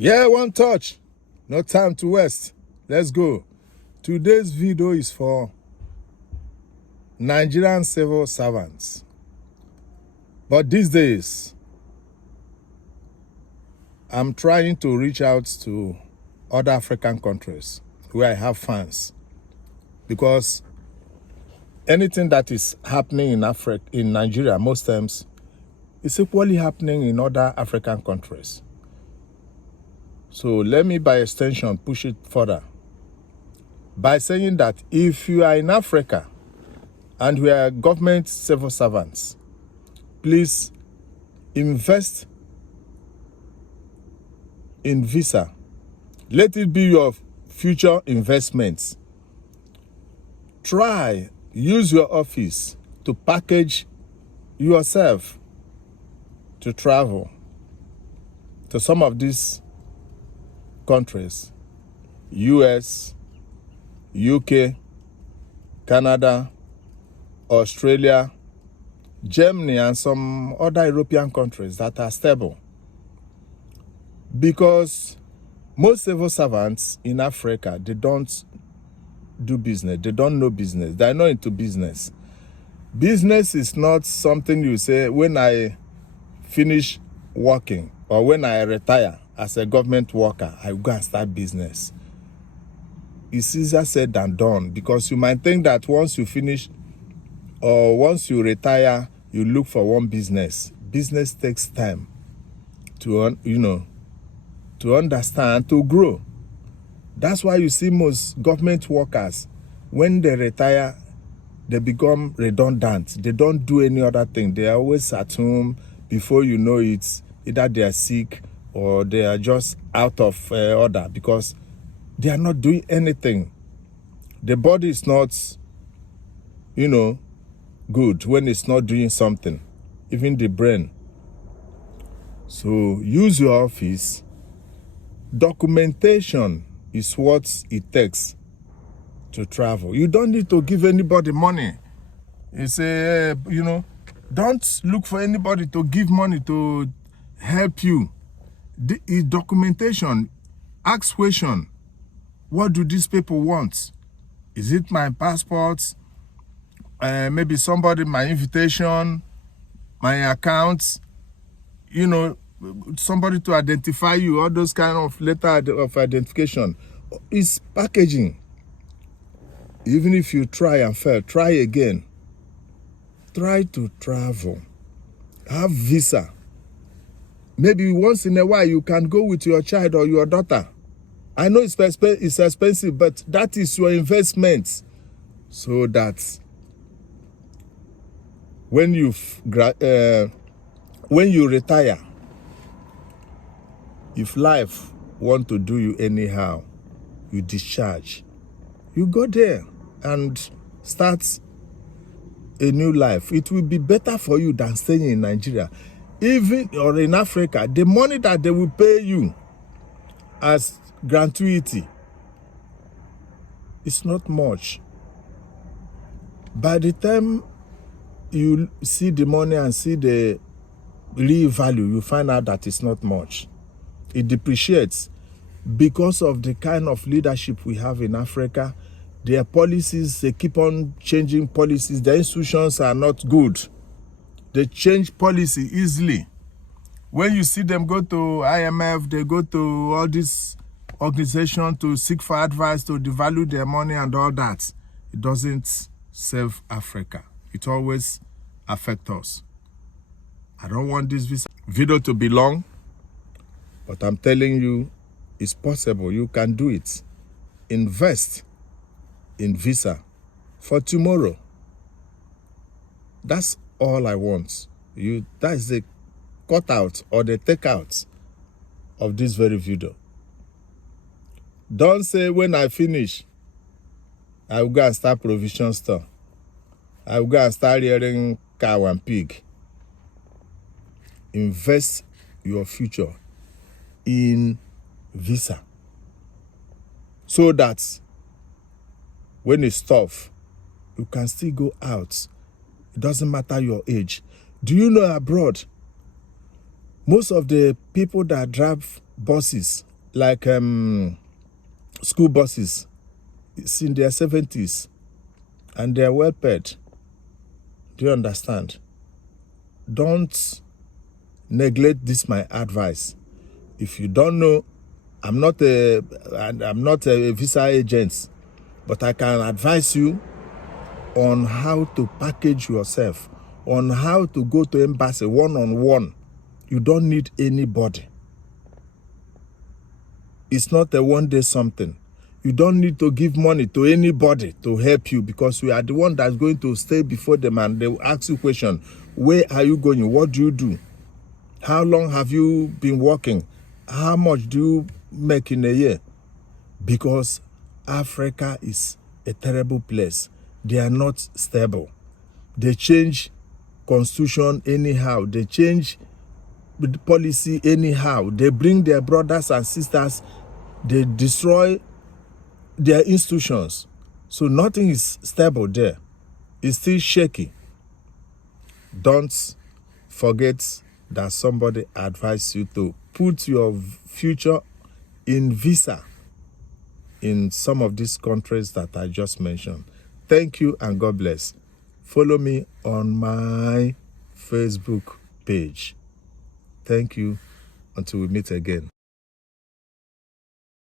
Yeah, one touch. No time to waste. Let's go. Today's video is for Nigerian civil servants. But these days, I'm trying to reach out to other African countries where I have fans. Because anything that is happening in Africa, in Nigeria, most times, is equally happening in other African countries. So let me, by extension, push it further by saying that if you are in Africa and we are government civil servants, please invest in visa. Let it be your future investments. Try, use your office to package yourself to travel to some of these countries: US, UK, Canada, Australia, Germany, and some other European countries that are stable. Because most civil servants in Africa, they don't do business. They don't know business. They're not into business. Business is not something you say, when I finish working or when I retire as a government worker, I go and start business. It's easier said than done, because you might think that once you finish or once you retire, you look for one business. Business takes time to, to understand, to grow. That's why you see most government workers, when they retire, they become redundant. They don't do any other thing. They are always at home. Before you know it, either they are sick or they are just out of order, because they are not doing anything. The body is not, good when it's not doing something, even the brain. So use your office. Documentation is what it takes to travel. You don't need to give anybody money. You say, don't look for anybody to give money to help you. The documentation. Ask question. What do these people want? Is it my passport? Maybe somebody, my invitation, my account, somebody to identify you, all those kind of letter of identification. It's packaging. Even if you try and fail, try again. Try to travel. Have visa. Maybe once in a while you can go with your child or your daughter. I know it's expensive, but that is your investment, so that when you retire, if life want to do you anyhow, you discharge. You go there and start a new life. It will be better for you than staying in Nigeria. Even or in Africa, the money that they will pay you as gratuity is not much. By the time you see the money and see the real value, you find out that it's not much. It depreciates because of the kind of leadership we have in Africa. Their policies, they keep on changing policies. The institutions are not good. They change policy easily. When you see them go to IMF, they go to all these organizations to seek for advice, to devalue their money and all that. It doesn't serve Africa. It always affects us. I don't want this video to be long, but I'm telling you, it's possible. You can do it. Invest in visa for tomorrow. That's all I want. That is the cutout or the takeout of this very video. Don't say, when I finish, I will go and start provision store. I will go and start rearing cow and pig. Invest your future in visa, so that when it's tough, you can still go out. It doesn't matter your age. Do you know abroad, most of the people that drive buses, like school buses. It's in their 70s and they're well paid. Do you understand? Don't neglect this, my advice. If you don't know, I'm not a visa agent, but I can advise you on how to package yourself, on how to go to embassy one-on-one. You don't need anybody. It's not a one-day something. You don't need to give money to anybody to help you, because we are the one that's going to stay before them and they will ask you question. Where are you going? What do you do? How long have you been working? How much do you make in a year? Because Africa is a terrible place. They are not stable. They change constitution anyhow. They change the policy anyhow. They bring their brothers and sisters. They destroy their institutions. So nothing is stable there. It's still shaky. Don't forget that somebody advised you to put your future in visa in some of these countries that I just mentioned. Thank you and God bless. Follow me on my Facebook page. Thank you until we meet again.